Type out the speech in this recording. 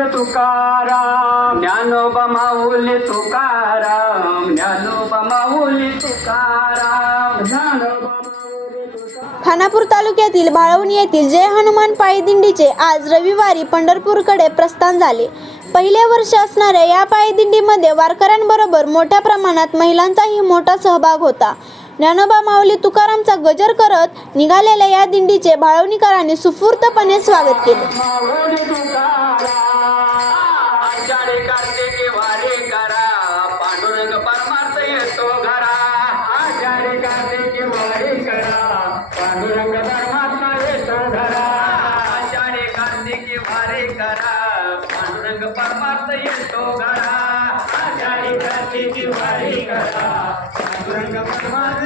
तुकाराम. ज्ञानोबा माऊली तुकाराम. ज्ञानोबा माऊली तुकाराम. ज्ञानोबा माऊली तुकाराम. खानापूर तालुक्यातील बाळवणी येथील जय हनुमान पायी दिंडीचे आज रविवारी पंढरपूरकडे प्रस्थान झाले. पहिल्या वर्ष असणाऱ्या या पायी दिंडीमध्ये वारकऱ्यांबरोबर मोठ्या प्रमाणात महिलांचाही मोठा सहभाग होता. ज्ञानोबा माऊली तुकारामचा गजर करत निघालेल्या या दिंडीचे बाळवणीकरांनी सुपूर्तपणे स्वागत केले. आषाढी के वारे करा पांडुरंग परमार्थ येतो घरा. आषाढी के वारे करा पांडुरंग परमार्थ येतो घरा. आषाढी के वारे करा पांडुरंग परमार्थ येतो घरा. आषाढी कार्तिकी वारे करा पांडुरंग परमार्थ